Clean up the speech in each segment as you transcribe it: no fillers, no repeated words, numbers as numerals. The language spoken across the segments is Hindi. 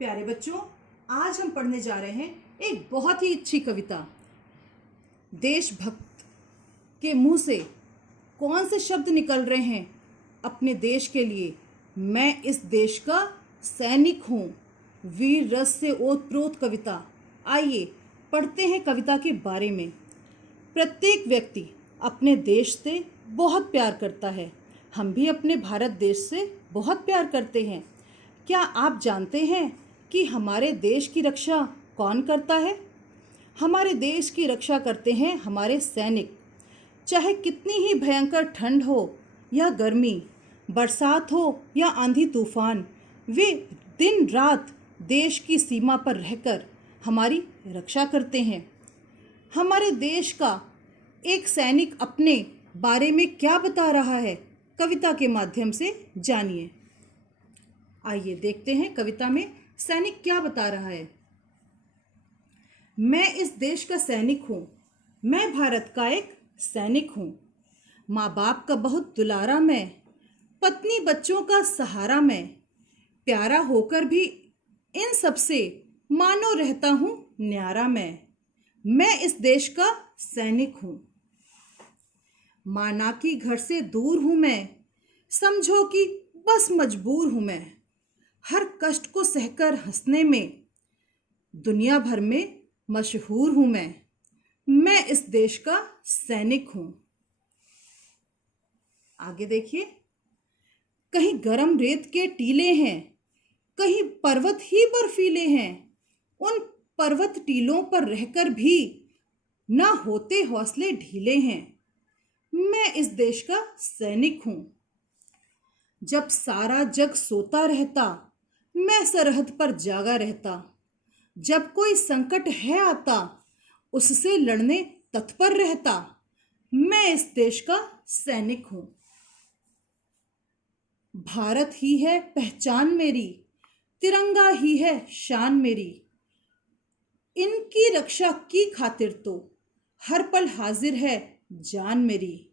प्यारे बच्चों, आज हम पढ़ने जा रहे हैं एक बहुत ही अच्छी कविता। देशभक्त के मुंह से कौन से शब्द निकल रहे हैं अपने देश के लिए? मैं इस देश का सैनिक हूँ। वीर रस से ओतप्रोत कविता। आइए पढ़ते हैं कविता के बारे में। प्रत्येक व्यक्ति अपने देश से बहुत प्यार करता है। हम भी अपने भारत देश से बहुत प्यार करते हैं। क्या आप जानते हैं कि हमारे देश की रक्षा कौन करता है? हमारे देश की रक्षा करते हैं हमारे सैनिक। चाहे कितनी ही भयंकर ठंड हो या गर्मी, बरसात हो या आंधी तूफान, वे दिन रात देश की सीमा पर रहकर हमारी रक्षा करते हैं। हमारे देश का एक सैनिक अपने बारे में क्या बता रहा है, कविता के माध्यम से जानिए। आइए देखते हैं कविता में सैनिक क्या बता रहा है। मैं इस देश का सैनिक हूँ। मैं भारत का एक सैनिक हूँ। माँ बाप का बहुत दुलारा मैं, पत्नी बच्चों का सहारा मैं। प्यारा होकर भी इन सबसे मानो रहता हूँ न्यारा मैं इस देश का सैनिक हूँ। माना कि घर से दूर हूँ मैं, समझो कि बस मजबूर हूँ मैं। हर कष्ट को सहकर हंसने में दुनिया भर में मशहूर हूँ मैं इस देश का सैनिक हूँ। आगे देखिए, कहीं गरम रेत के टीले हैं, कहीं पर्वत ही बर्फीले हैं। उन पर्वत टीलों पर रहकर भी ना होते हौसले ढीले हैं। मैं इस देश का सैनिक हूँ। जब सारा जग सोता रहता, मैं सरहद पर जागा रहता। जब कोई संकट है आता, उससे लड़ने तत्पर रहता। मैं इस देश का सैनिक हूँ। भारत ही है पहचान मेरी, तिरंगा ही है शान मेरी। इनकी रक्षा की खातिर तो हर पल हाजिर है जान मेरी।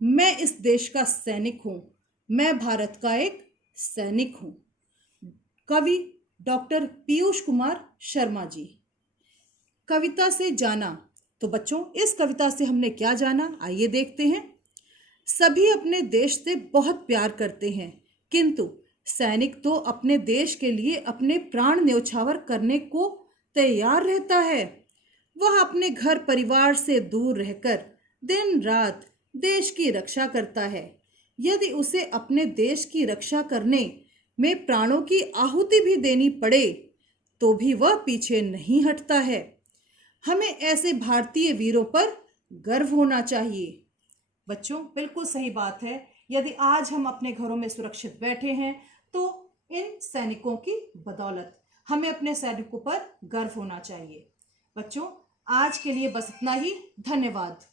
मैं इस देश का सैनिक हूँ। मैं भारत का एक सैनिक हूँ। कवि डॉक्टर पीयूष कुमार शर्मा जी। कविता से जाना। तो बच्चों, इस कविता से हमने क्या जाना, आइए देखते हैं। सभी अपने देश से बहुत प्यार करते हैं, किंतु सैनिक तो अपने देश के लिए अपने प्राण न्यौछावर करने को तैयार रहता है। वह अपने घर परिवार से दूर रहकर दिन रात देश की रक्षा करता है। यदि उसे अपने देश की रक्षा करने में प्राणों की आहुति भी देनी पड़े तो भी वह पीछे नहीं हटता है। हमें ऐसे भारतीय वीरों पर गर्व होना चाहिए। बच्चों, बिल्कुल सही बात है। यदि आज हम अपने घरों में सुरक्षित बैठे हैं तो इन सैनिकों की बदौलत। हमें अपने सैनिकों पर गर्व होना चाहिए। बच्चों, आज के लिए बस इतना ही। धन्यवाद।